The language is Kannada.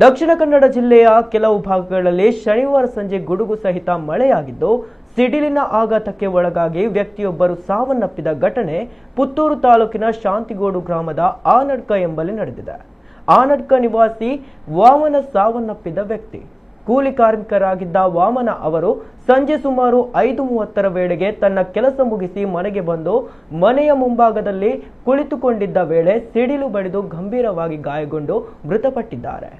ದಕ್ಷಿಣ ಕನ್ನಡ ಜಿಲ್ಲೆಯ ಕೆಲವು ಭಾಗಗಳಲ್ಲಿ ಶನಿವಾರ ಸಂಜೆ ಗುಡುಗು ಸಹಿತ ಮಳೆಯಾಗಿದ್ದು ಸಿಡಿಲಿನ ಆಘಾತಕ್ಕೆ ಒಳಗಾಗಿ ವ್ಯಕ್ತಿಯೊಬ್ಬರು ಸಾವನ್ನಪ್ಪಿದ ಘಟನೆ ಪುತ್ತೂರು ತಾಲೂಕಿನ ಶಾಂತಿಗೋಡು ಗ್ರಾಮದ ಆನಡ್ಕ ಎಂಬಲ್ಲಿ ನಡೆದಿದೆ. ಆನಡ್ಕ ನಿವಾಸಿ ವಾಮನ ಸಾವನ್ನಪ್ಪಿದ ವ್ಯಕ್ತಿ. ಕೂಲಿ ಕಾರ್ಮಿಕರಾಗಿದ್ದ ವಾಮನ ಅವರು ಸಂಜೆ ಸುಮಾರು 5:30 ವೇಳೆಗೆ ತನ್ನ ಕೆಲಸ ಮುಗಿಸಿ ಮನೆಗೆ ಬಂದು ಮನೆಯ ಮುಂಭಾಗದಲ್ಲಿ ಕುಳಿತುಕೊಂಡಿದ್ದ ವೇಳೆ ಸಿಡಿಲು ಬಡಿದು ಗಂಭೀರವಾಗಿ ಗಾಯಗೊಂಡು ಮೃತಪಟ್ಟಿದ್ದಾರೆ.